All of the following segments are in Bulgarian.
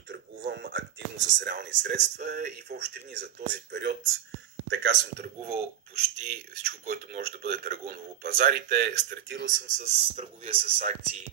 търгувам активно с реални средства и в общи линии за този период така съм търгувал почти всичко, което може да бъде търгувано в пазарите. Стартирал съм с търговия с акции.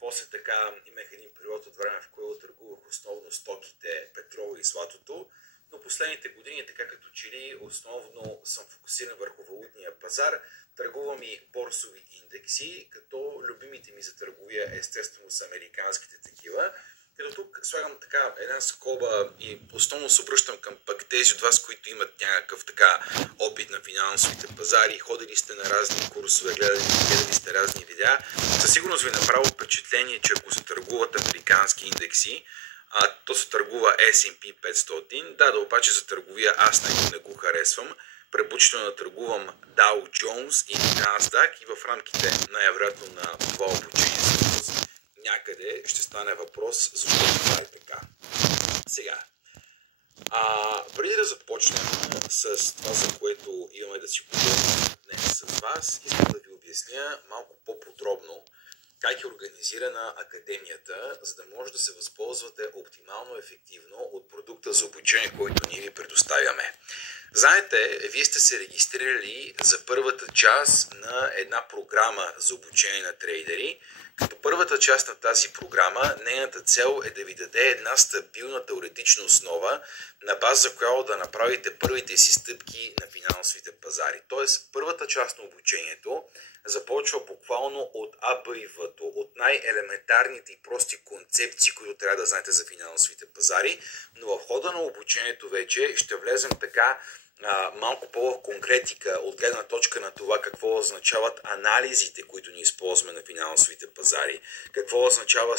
После така имах един период от време, в който търгувах основно стоките, петрола и златото. Но последните години, така като че ли, основно съм фокусиран върху валутния пазар. Търгувам и борсови индекси, като любимите ми за търговия естествено са американските такива. Като тук слагам така една скоба и основно се обръщам към пък тези от вас, които имат някакъв така опит на финансовите пазари, ходили сте на разни курсове, гледали сте разни видеа. Със сигурност ви направо впечатление, че ако се търгуват американски индекси, то се търгува S&P 500. Да, обаче за търговия аз не го харесвам. Предпочитам да търгувам Dow Jones и Nasdaq и в рамките най-вероятно на това обучение някъде ще стане въпрос защо това е така. Сега, преди да започнем с това, за което имаме да си говорим днес с вас, искам да ви обясня малко по-подробно как е организирана академията, за да може да се възползвате оптимално ефективно от продукта за обучение, който ние ви предоставяме. Знаете, вие сте се регистрирали за първата част на една програма за обучение на трейдери, като първата част на тази програма, нейната цел е да ви даде една стабилна теоретична основа, на база която да направите първите си стъпки на финансовите пазари. Тоест, първата част на обучението започва буквално от А, Б и В-то, от най-елементарните и прости концепции, които трябва да знаете за финансовите пазари, но в хода на обучението вече ще влезем така малко по-конкретика от гледна точка на това какво означават анализите, които ни използваме на финансовите пазари, какво означава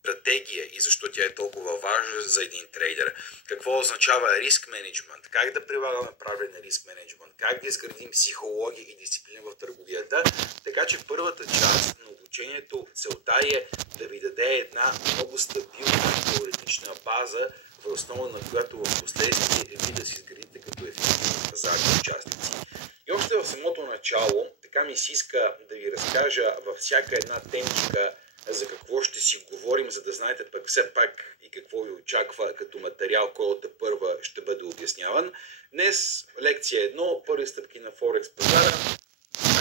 стратегия и защо тя е толкова важна за един трейдер, какво означава риск менеджмент, как да прилагаме правилен риск менеджмент, как да изградим психология и дисциплина в търговията, така че първата част на обучението целта е да ви даде една много стабилна теоретична база, в основа на която в последствие ви да си изградите като ефективни пазарни участници. И още в самото начало, така ми се иска да ви разкажа във всяка една темчика за какво ще си говорим, за да знаете пък все пак и какво ви очаква като материал, който първа ще бъде обясняван. Днес лекция 1, първи стъпки на Форекс пазара.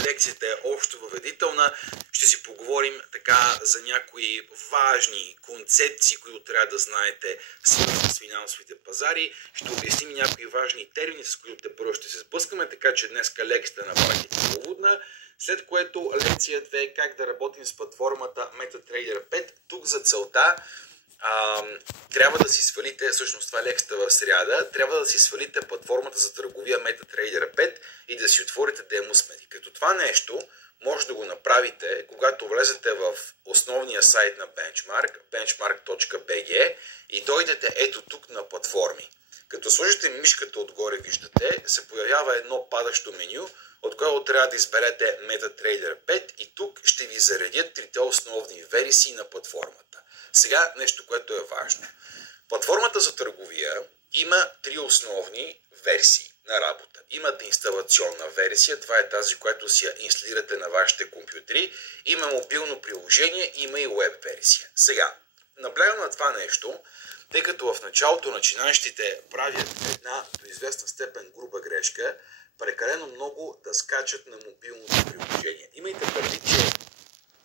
Лекцията е общо въведителна. Ще си поговорим така за някои важни концепции, които трябва да знаете свързани с финансовите пазари. Ще обясним някои важни термини, с които първо ще се сблъскаме, така че днеска лекцията на практика е уводна. След което лекция 2 е как да работим с платформата MetaTrader 5. Тук за целта трябва да си свалите, всъщност това е лекцията в сряда, трябва да си свалите платформата за търговия MetaTrader 5 и да си отворите демо сметки. Като това нещо може да го направите, когато влезете в основния сайт на Benchmark, benchmark.bg и дойдете ето тук на платформи. Като сложите мишката отгоре, виждате, се появява едно падащо меню, от което трябва да изберете MetaTrader 5 и тук ще ви заредят трите основни версии на платформата. Сега нещо, което е важно. Платформата за търговия има три основни версии на работа. Имате инсталационна версия, това е тази, която си я инсталирате на вашите компютри. Има мобилно приложение, има и веб версия. Сега, наблягам на това нещо, тъй като в началото начинащите правят една до известна степен груба грешка, прекалено много да скачат на мобилното приложение. Имайте предвид, че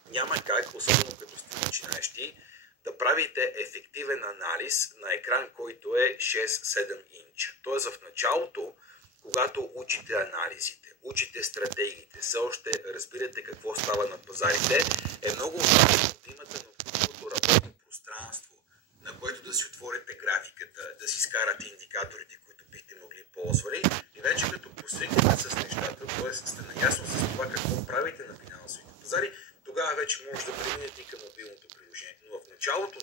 няма как, особено като сте начинащи, да правите ефективен анализ на екран, който е 6-7 инча. Тоест в началото, когато учите анализите, учите стратегиите, все още разбирате какво става на пазарите, е много важно да имате необходимото работно пространство, на което да си отворите графиката, да си изкарате индикаторите, които бихте могли ползвали и вече като посветите с нещата, т.е. сте наясно с това какво правите на финансовите пазари, тогава вече може да преминете и към мобилното приложение. Но в началото,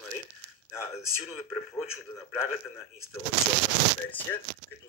силно ви препоръчвам да наблягате на инсталационната версия, като